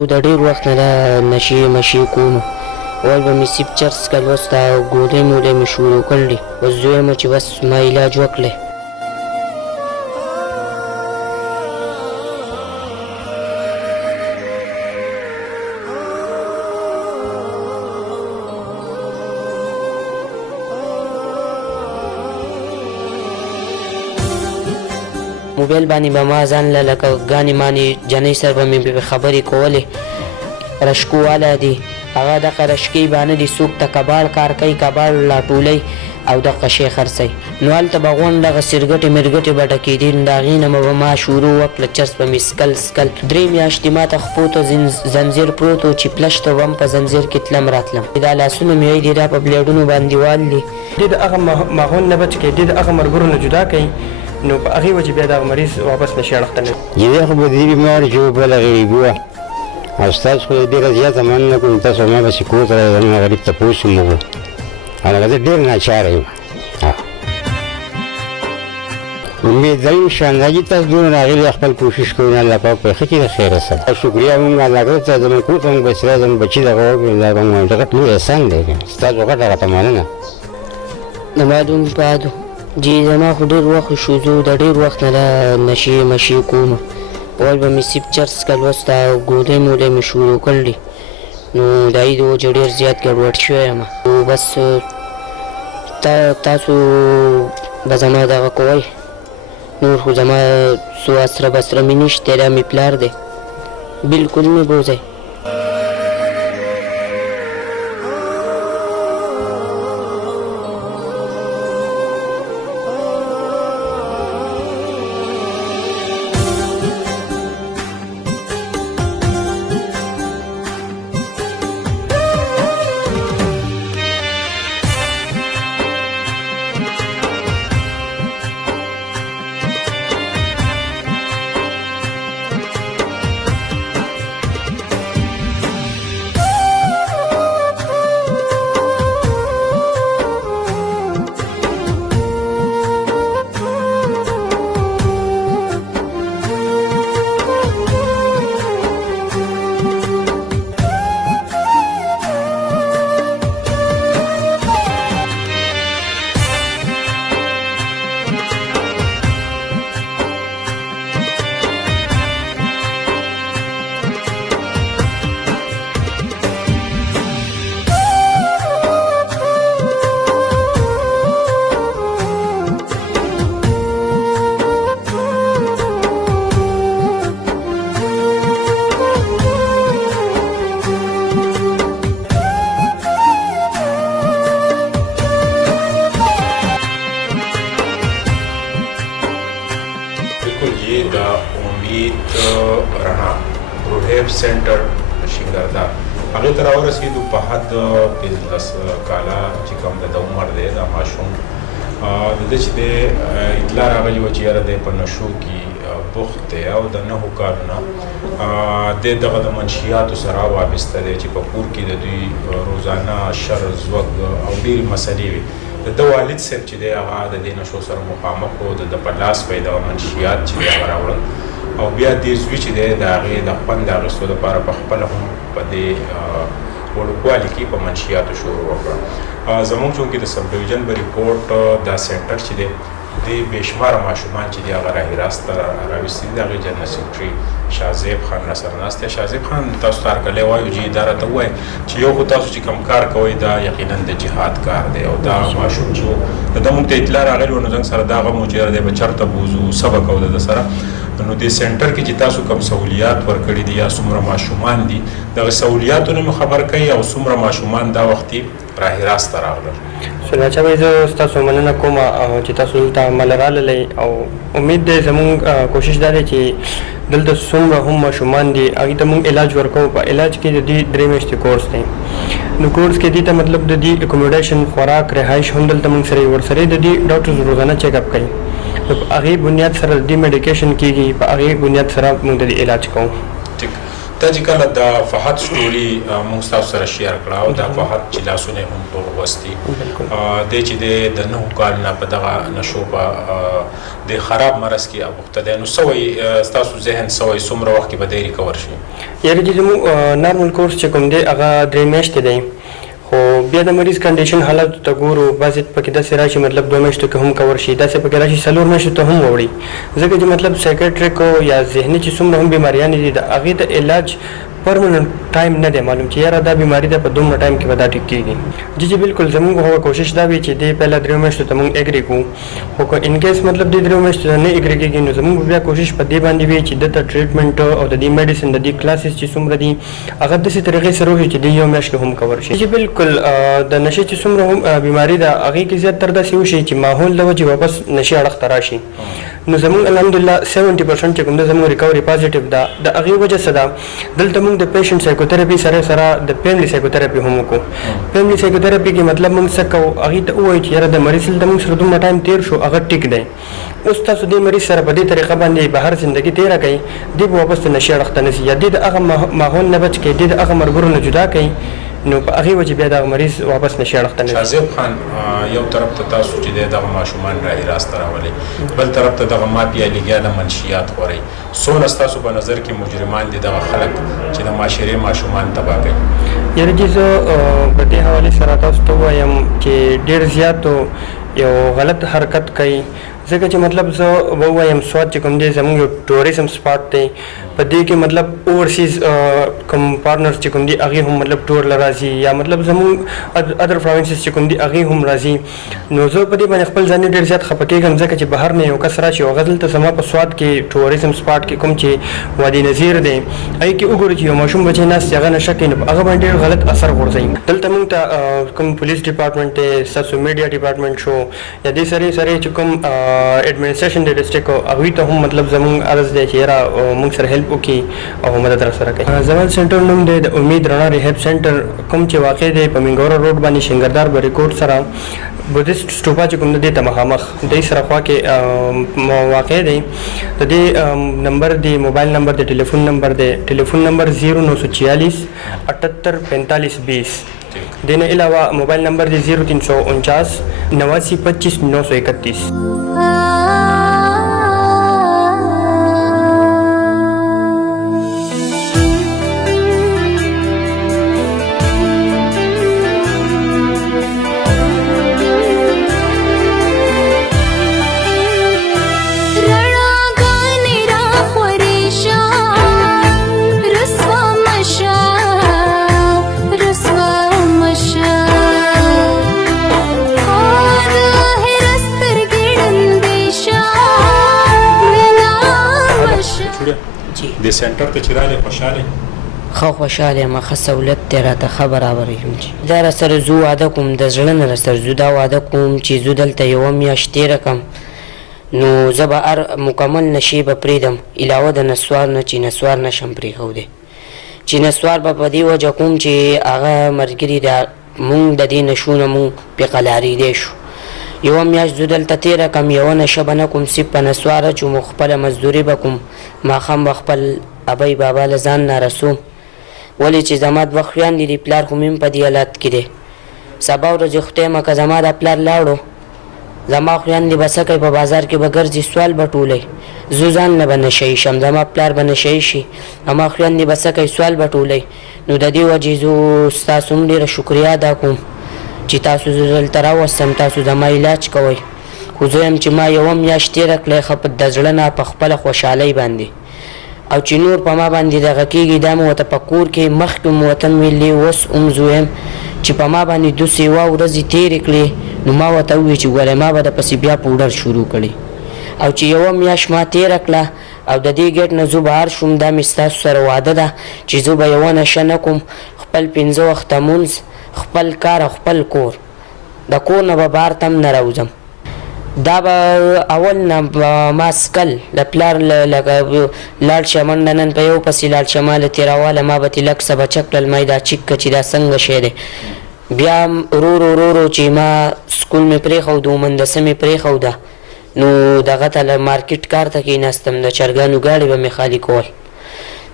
د ډېر وخت نه دا نشې مشې کوم اول به مې سیب چرس کل اوس دا ګولۍ مولۍ مې شروع کړلې اوس دویمه چې بس ما علاج وکړی موبایل باندې به ما ځان له لکه ګانې مانې جنۍ سره به مې خبرې کولې رشکو والا دي هغه دغه رشکې باندې دي څوک ته کباړ کار کوي کباړ لاټولۍ او دغه شی خرڅوي نو هلته به غونډ دغه سرګټې مرګټې به ډکېدې نو د هغې نه به ما شروع وکړه چرس به مې سکل 3 میاشتې ما ته خپو ته زنځیر پروت و چې پلش ته وم په زنځیر کې تلم راتلم دا لاسونه مې وایي دي دا په بلیډونو باندې وال دي دې د هغه ماحول نه بچ کړي دې د هغه مرګرو نه جدا کوي نو په هغې وجې بیا دغه مریض واپس نشي اړخته نه یوې خو به دې بیمار چې و بله غریبي وه او ستاسو خو ډېره زیاته مننه کوم تاسو ما پسې کور ته راځئ زموږ غریب تپوس هم وکړو هغه زه ډېر ناچاره یم امید لرم انشاءالله چې تاسو دونه راغلي خپل کوشش کوئ نه الله پاک په ښه کې د خیره سره شکریه مونږ الله کړی ته زموږ کور ته مونږ بچ راځي زموږ بچي دغه وکړي دا به مونږ ډېر لوی احسان دی ستاسو غټه راته مننه د معلوم بعدو جی زما خو ډېر وخت شو زه د ډېر وخت نه دا نشې مشې کوم اول به مې سیب چرس کل اوس دا ګولۍ مولۍ مې شروع کړلې نو د هغې د وجه ډېر زیات ګډوډ شوی یم بس تاسو به زما دغه کوئ نور خو زما څو اسره بسره مې نشته دا مې پلار دی بلکل مې بوځئ سنټر شینګردا هغې ته راورسېدو په حد 15 کاله چې کوم د عمر دی دا ماشوم د ده چې دی اطلاع راغلې وه چې یاره دی په نشو کې بوخت دی او د 9 کالونه دی دغه د منشیاتو سره وابسته دی چې په کور کې د دوی روزانه شر زوږ او ډېرې مسلې وي د ده والد صاحب چې دی هغه د دې نشو سره مخامخ و د په لاس به یې دغه منشیات چې دی هغه راوړل او بیا دې زوی چې دی د هغې د خوند د اخیستو دپاره په خپله هم په دې وړوکوالي کې په منشیاتو شروع وکړه زموږ چونکې د سب ډویژن په ریپورټ دا سینټر چې دی د بېشماره ماشومان چې دي هغه راهي راسته راویستي دي د هغې جنرال سکرټري شاهزیب خان راسره ناست دی شاهزیب خان تاسو ته هرکلی وایو چې دا راته ووایه چې یو خو تاسو چې کوم کار کوئ دا یقینا د جهاد کار دی او دا ماشوم چې د ده موږ ته اطلاع راغلې وه نو زنګ سره دا غم و چې یاره دی به چېرته بوځو سبق او د ده سره نو دې سنټر کې چې تاسو کوم سہولیات ورکړي دي یا څومره ماشومان دي دغه سہولیاتو نه مې خبر کوي او څومره ماشومان دا وختي راهي راسته راغلل سلاچه بھائی زه ستاسو مننه کوم چې تاسو دلته عمل راغلی او امید دی زموږ کوشش دا دی چې دلته څومره هم ماشومان دي هغې ته موږ علاج ورکوو په علاج کې د دې 3 میاشتې کورس دی نو کورس کې دې ته مطلب د دې اکوموډیشن خوراک رهایش هم دلته موږ سره ورسره د دې ډاکټرز روزانه چیک اپ کوي په هغې بنیاد سره د دې میډیکیشن کېږي په هغې بنیاد سره موږ د دې علاج کوو ټیک دا چې کله د فهد سټوري موږ تاسو سره شیر کړه او دا فهد چې لاسونه هم ټول وستي دی چې د 9 کال نه په دغه نشو په د خراب مرض کې ابوخته دی. نو سوی ستاسو ذهن سوی څومره وخت کې به دی ریکور شي؟ یعنې چې زموږ نارمل کورس چې کوم دی هغه 3 میاشتې دی، خو بیا د مریض کنډیشن حالاتو ته ګورو. بعضې پکې داسې راشي مطلب 2 میاشتو کې هم کور شي، داسې پکې راشي 4 میاشتو ته هم ووړي، ځکه چې مطلب سایکیټریک یا ذهني چې څومره هم بیماریانې دي د هغې د علاج پرمننٹ ټایم نه دی معلوم چې یاره دا بیماري ده په دومره ټایم کې به دا ټیک کېږي. جی بالکل زموږ هغه کوشش دا وي چې دی پهله 3 میاشتو ته موږ اګري کوو، خو که ان کیس مطلب دی 3 میاشتو ته نه اګري کېږي نو زموږ بیا کوشش په دې باندې وي چې دته ټریټمنټ او د دې میډیسن د دې کلاسز چې څومره دي هغه داسې طریقې سره وشي چې د 1 میاشت کې هم کور شي. جی بالکل د نشې چې څومره هم بیماري ده هغې کې زیاتره داسې وشي چې ماحول د وجې واپس نشې اړخ ته راشي. نو زموږ الحمدلله 70% چې کوم ده زموږ ریکوري پازیټیو ده. د هغې وجه څه ده، دلته موږ د پیشنټ سایکوتراپي سره د فیملی سایکوتراپي هم وکړو. فیملی سایکوتراپي کې مطلب موږ څه کوو، هغې ته ووایو چې یاره د مریض د موږ سره دومره ټایم تېر شو هغه ټیک دی، اوس تاسو دې مریض سره په دې طریقه باندې بهر زندګي تېره کوئ، دې به واپس د نشې اړخ ته نه ځي یا دې د هغه ماحول نه بچ کړئ، دې د هغه ملګرو نه جدا کړئ، نو په هغې وجې بیا دغه مریض واپس نشي اړخ ته نه ځي. شاهزیب خان یو طرف ته تاسو چې دی دغه ماشومان راهي راسته راولئ، بل طرف ته دغه مافیا لګیانه منشیات خورئ، څومره ستاسو په نظر کې مجرمان دي دغه خلک چې د معاشرې ماشومان تباه کوي؟ یاره جی زه په دې حوالې سره تاسو ته ووایم چې ډېر زیاتو یو غلط حرکت کوي، ځکه چې مطلب زه ووایم سوات چې کوم دی زموږ یو ټوریزم سپاټ دی، په دې کې مطلب اوورسیز کوم پارتنرز چې کوم دي هغې هم مطلب ټور له راځي یا مطلب زموږ ادر پروینسز چې کوم دي هغې هم راځي. نو زه په دې باندې خپل ځان ډېر زیات خفه کېږم، ځکه چې بهر نه یو کس راشي او هغه دلته زما په سوات کې ټوریزم سپاټ کې کوم چې وادي نظیر دی هغې کې وګورو چې یو ماشوم بچی ناست دی هغه نشه کوي، نو هغه باندې ډېر غلط اثر غورځوي. دلته موږ ته کوم پولیس ډپارټمنټ دی، ستاسو میډیا ډپارټمنټ شو یا دې سره چې کوم ایډمنسټریشن د ډسټرکټ هغوی ته هم مطلب زموږ عرض دی چې یاره موږ سره هیلپ وکړي او مدد را سره کوي. زموږ سنټر نوم دی د امید رڼا ریهب سنټر، کوم چې واقع دی په منګورا روډ باندې شنګردار بریکوټ سره بودیسټ سټوپا چې کوم دی ته مخامخ دی سره خوا کې واقع دی. د دې نمبر دی موبایل نمبر دی ټلیفون نمبر دی، ټلیفون نمبر 0946 78 45 20. دې نه علاوه موبایل نمبر دی 0349 89 25 931. د سنټر ته چې راغلی خوشحاله ښه خوشحاله یم، ښه سهولت دی راته ښه برابر یم. دا راسره زه واده کوم، د زړه نه راسره زه دا واده کوم چې زه دلته 1 میاشت تېره کړم، نو زه به هر مکمل نشې به پرېږدم علاوه د نسوار نه چې نسوار نشم پرېښودی، چې نسوار به په دې وجه کوم چې هغه ملګري مونږ د دې نشو نه مونږ پې قلاریدی شو. 1 میاشت زه دلته تېره کړم، یوه نشه به نه کوم، صرف په نسوار اچوم، خپله مزدوري به کوم، ماښام به خپل ابۍ بابا له ځان نه رسوم، ولې چې زما 2 خویندې دي، پلار خو مې هم په دې حالت کې دی. سبا ورځې خدای مه که زما دا پلار لاړو، زما خویندې به څه کوي، په بازار کې به ګرځي سوال به ټولوي، زه ځان نه به نشهیي شم، زما پلار به نشهیي شي، زما خویندې به څه کوي سوال به ټولوي. نو د دې وجې زه ستاسو هم ډېره شکریا ادا کوم چې تاسو زه دلته راوستم، تاسو زما علاج کوئ. خو زه یم چې ما 1 میاشت تېره کړی ښه د زړه نه په خپله خوشحالۍ باندې، او چې نور په ما باندې دغه کېږي دا مې ورته په کور کې مخکې مې ورته ویلي، اوس هم زه وایم چې په ما باندې 2 سیوا ورځې تېرې کړې، نو ما ورته وویل چې ګورئ ما به درپسې بیا پوډر شروع کړي، او چې 1 میاشت ما تېره کړه او د دې ګیټ نه زه بهر شوم، دا مې ستاسو سره واده ده چې زه به یوه نشه نه کوم، خپل 5 وخته مونځ، خپل کار او خپل کور، د کور نه به بهر ته هم نه راوځم. دا به اول نه ما سکل د پلار لکه لاړ شه منډه نن په یو پسې لاړ شه ما له تېرواله ما به ترې لږ څه بچک کړل، ما یې دا چیک کړه چې دا څنګه شی دی. بیا ورو ورو چې ما سکول مې پرېښوده، مندسه مې پرېښوده، نو دغه ته له مارکیټ کار ته کېناستم، د چرګانو ګاډې به مې خالي کول.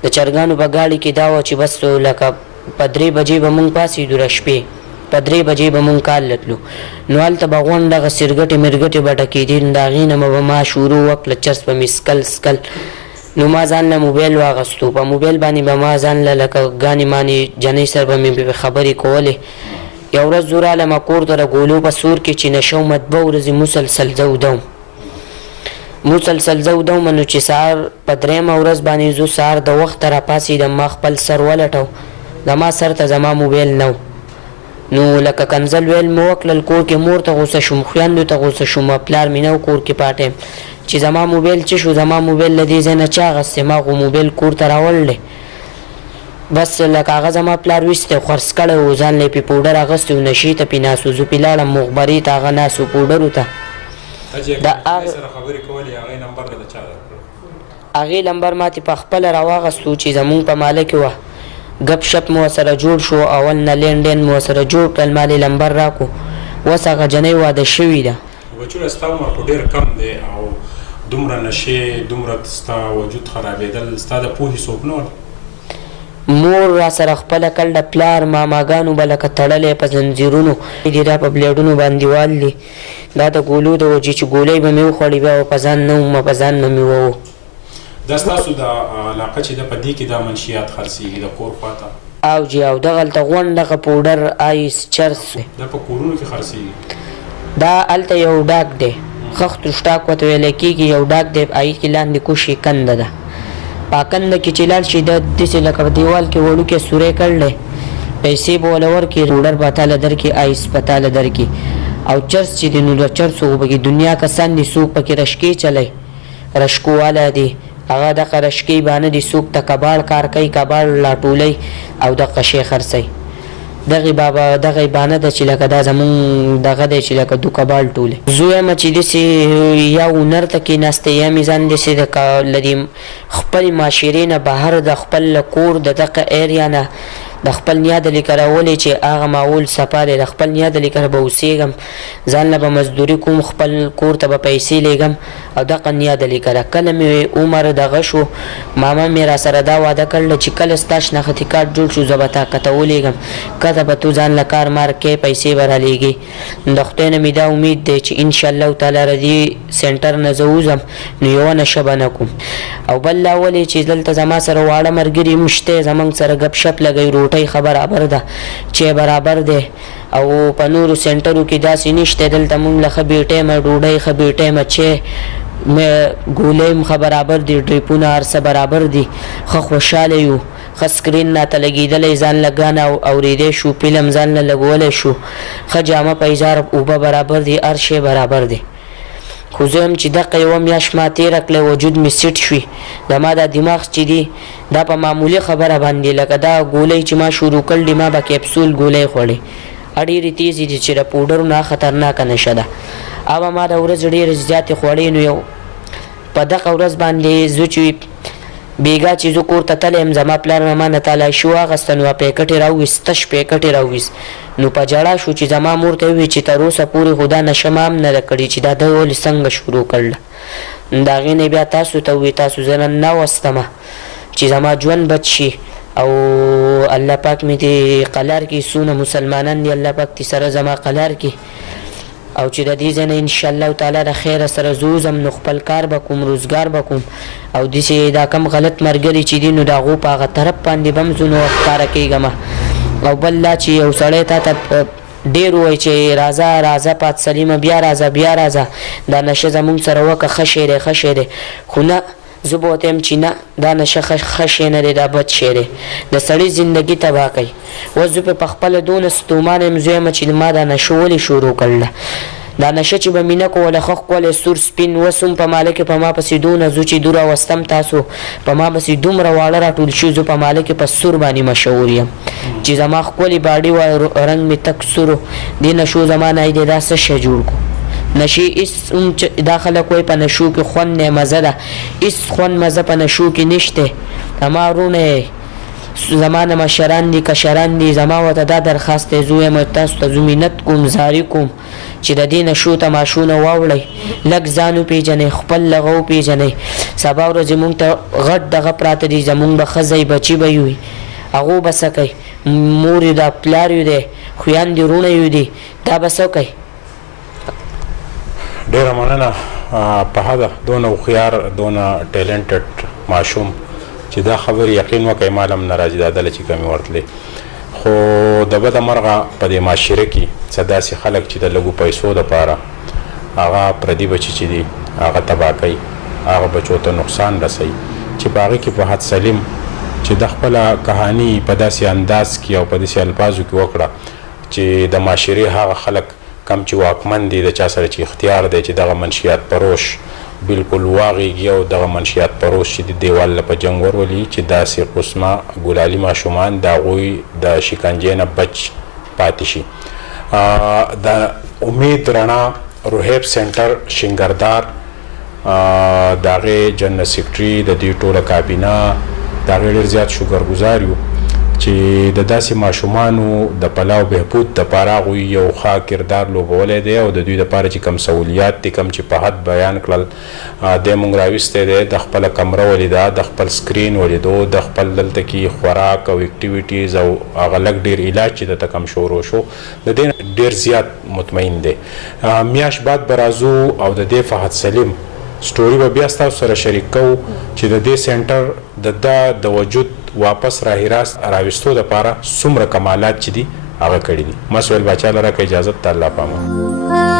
د چرګانو په ګاډي کې دا وه چې بس لکه په 3 بجې به مونږ پاسېدو د شپې په 3 بجې به مونږ کال لتلو نو هلته به غونډ دغه سرګټې مرګټې به ډکېدې نو د هغې نه به ما شروع وکړه چرس به مې سکل نو ما ځان له موبایل واغستو په موبایل باندې به ما ځان له لکه ګانې مانې جنۍ سره به مې خبرې کولې یو ورځ زه رالم کور ته د ګولو په سور کې چې نشه وم 2 ورځې مسلسل زه ودوم نو چې سهار په 3مه ورځ باندې زه سهار د وخته راپاڅېدم ما خپل سر ولټو د ما سر ته زما موبایل نه نو لکه کنځل ویل مې وکړل کور کې مور ته غوسه شوم خویندو ته غوسه شوم پلار مې نه و کور کې پاټیم چې زما موبایل څه شو زما موبایل له دې ځای نه چا اخیستی ما خو موبایل کور ته راوړلی بس لکه هغه زما پلار ویستی خرڅ کړی و ځان له یې پې پوډر اخیستی و نشې ته پې ناست و زه پې لاړم مخبرې ته هغه ناست و پوډرو ته هغې لمبر ماتې په خپله راواغستو چې زمونږ په ماله کې وه ګپ شپ مو سره جوړ شو اول نه لینډین مو سره جوړ کړل ما لې لمبر راکو اوس هغه جنۍ واده شوې ده بچوړه ستا عمر خو ډېر کم دی او دومره نشې دومره ستا وجود خرابېدل ستا د پوهې څوک نه مور را سره خپله کل د پلار ماماګانو به لکه تړلی په زنځیرونو دي دا په بلیډونو باندې وال دي دا د ګولو د وجې چې ګولۍ به مې وخوړې بیا په ځان نه وم په ځان نه مې ووه دا ستاسو د علاقه چې ده په دې کې دا منشیات خرڅېږي د کور خواته او جی او دغلته غونډ دغه پوډر آیس چرس دا په کورونو کې خرڅېږي دا هلته یو ډاک دی خښتو شټاک ورته ویلی کېږي یو ډاک دی هغې کې لاندې کوشي کنده ده په کنده کې چې لاړ شي د داسې لکه په دیوال کې وړوکی سوری کړلی پیسې به وله ورکړي پوډر به تاله درکړي آیس به تاله درکړي او چرس چې دی نو د چرسو خو پکې دنیا کسان دي څوک پکې رشکې چلی رشکو والا دی هغه دغه رشکې بانه دي څوک ته کباړ کار کوي کباړ لاټولۍ او دغه شی خرڅوي دغې بابا دغه بانه ده چې لکه دا زمونږ دغه دی چې لکه دو کباړ ټولې زه وایم چې داسې یا هنر ته کېناستی یا مې ځان داسې له دې خپلې معاشرې نه بهر د خپل کور د دغه ایریا نه د خپل نیا د لیکه راولې چې هغه ماحول صفا دی د خپل نیا د لیکه به اوسېږم ځان له به مزدوري کوم خپل کور ته به پیسې لیږم او دغه نیا د لیکه کله مې عمر دغه شو ماما مې را سره دا واده کړله چې کله ستا شناختي کارت جوړ شو زه به تا کته ولیږم کته به تو ځان له کار مار کې پیسې به رالیږې د خدای نه مې دا امید دی چې انشاءالله تعالی ردي سنټر نه زه وځم نو یوه نشه به نه کوم او بل لا ولې چې دلته زما سره واړه ملګري هم شته زموږ سره ګپ شپ لګوي روټۍ ښه برابر ده چای برابر دی او په نورو سنټرو کې داسې نشته دلته مونږ له ښه بې ټایمه ډوډۍ ښه بې ټایمه چای ګولۍ هم ښه برابر دي ډریپونه هر څه برابر دي ښه خوشحاله یو ښه سکرین راته لګېدلی ځان له ګانه اورېدی شو فلم ځان له لګولی شو ښه جامه پیزار اوبه برابر دي هر شی برابر دی خو زه هم چې دغه یوه میاشت ما تېره کړی وجود مې سیټ شوي د ما دا دماغ چې دی دا په معمولي خبره باندې لکه دا ګولۍ چې ما شروع کړل دي ما به کیپسول ګولۍ خوړې ډېرې تیزې دي چې د پوډرو نه خطرناکه نشه ده او ما د ورځ ډېرې زیاتې خوړې نو یو په دغه ورځ باندې زه چې بیګا چې زه کور ته تلی یم زما پلار مې ما نه تلاشي واخېسته نو پیکټ یې راوویست تش پیکټ یې راوویست نو په ژړا شو چې زما مور ته وویل چې تر اوسه پورې خو دا نشه ما هم نه ده کړې چې دا ده ولې څنګه شروع کړله د هغې نه بیا تاسو ته وویل تاسو زه نن ناوستمه چې زما ژوند بد شي او الله پاک مې دې قلار کې څونه مسلمانان دي الله پاک دې سره زما قلار کې او چې د دې ځای نه انشاءالله تعالی د خیره سره زه وځم نو خپل کار به کوم روزګار به کوم او داسې دا کم غلط ملګري چې دي نو د هغو په هغه طرف باندې به هم زه نو ښکاره کېږم او بل دا چې یو سړی تا ته ډېر ووایي چې راځه پات سلیمه بیا راځه دا نشه زمونږ سره وکړه ښه شی دی ښه شی دی خو نه زه به ورته یم چې نه دا نشه ښه شی نه دی دا بد شی دی د سړي زندګي تباه کوي اوس زه په خپله دونه ستومانه یم زه یم چې ما دا نشه ولې شروع کړله دا نشه چې به مې نه کوله ښه ښکلی سور سپین اوس هم په ماله کې په ما پسې دونه زه چې دور راوستم تاسو په ما پسې دومره واړه راټول شي زه په ماله کې په سور باندې مشهور یم چې زما ښکلې باډي وای رنګ مې تک سورو دې نشو زما نه دی دا څه شی جوړ کړو نشي اس دا خلک وایي په نشو کې خوند نه مزه ده هېڅ خوند مزه په نشو کې نشته اما ورونه زمانه مشران دي کشران دي زما ورته دا درخواست دی زه وایم تاسو ته زه منت کوم زاري کوم چې د دې نشو تماشونه واوړئ لږ ځان وپېژنئ خپل لغه وپېژنئ سبا ورځې موږ ته غټ دغه پراته دي زموږ به ښځی بچي به وي هغو به څه کوي مور یې ده پلار یې دی خویندې وروڼه یې دي دا به څه کوي ډیره مننه فهد دونه هوښیار دونه ټیلنټډ ماشوم چې دا خبر یقین وکړي مال هم نه راځي دا دله چې کمې ورتلې خو د بده مرغه په دې معاشره کې څه داسې خلک چې د لږو پیسو دپاره هغه پردي بچي چې دي هغه تباه کوي هغه بچو ته نقصان رسوي چې په هغې کې فهد سلیم چې د خپله کهاني په داسې انداز کې او په داسې الفاظو کې وکړه چې د معاشرې هغه خلک کم چې واکمن دي د چا سره چې اختیار دی چې دغه منشیات پروش بالکل واغېږي او دغه منشیات پروش چې د دیوال په جنګ ورولي چې داسې قسمه ګلالي ماشومان د هغوی د شکنجې نه بچ پاتې شي د امید رڼا روحیب سنټر شنګردار د هغې جنرال سیکرټري د دې ټوله کابینه د هغې ډېر زیات شکرګزار یو چې د داسې ماشومانو د پلاو بهبود دپاره هغوی یو ښه کردار لوبولی دی او د دوی دپاره چې کوم سهولیات دي کوم چې فهد بیان کړل دی موږ راویستی دی د خپله کمره ولیده د خپل سکرین ولیدو د خپل دلته کې خوراک او اکټیویټیز او هغه لږ ډېر علاج چې دته کم شروع شو د دې ډېر زیات مطمئن دی میاشت بعد به راځو او د دې فهد سلیم سټوري به بیا ستاسو سره شریک کوو چې د دې سنټر د وجود واپس راویستو دپاره څومره کمالات چې دي هغه کړي دي. مسویل باچا لره که اجازت ته الله پامان.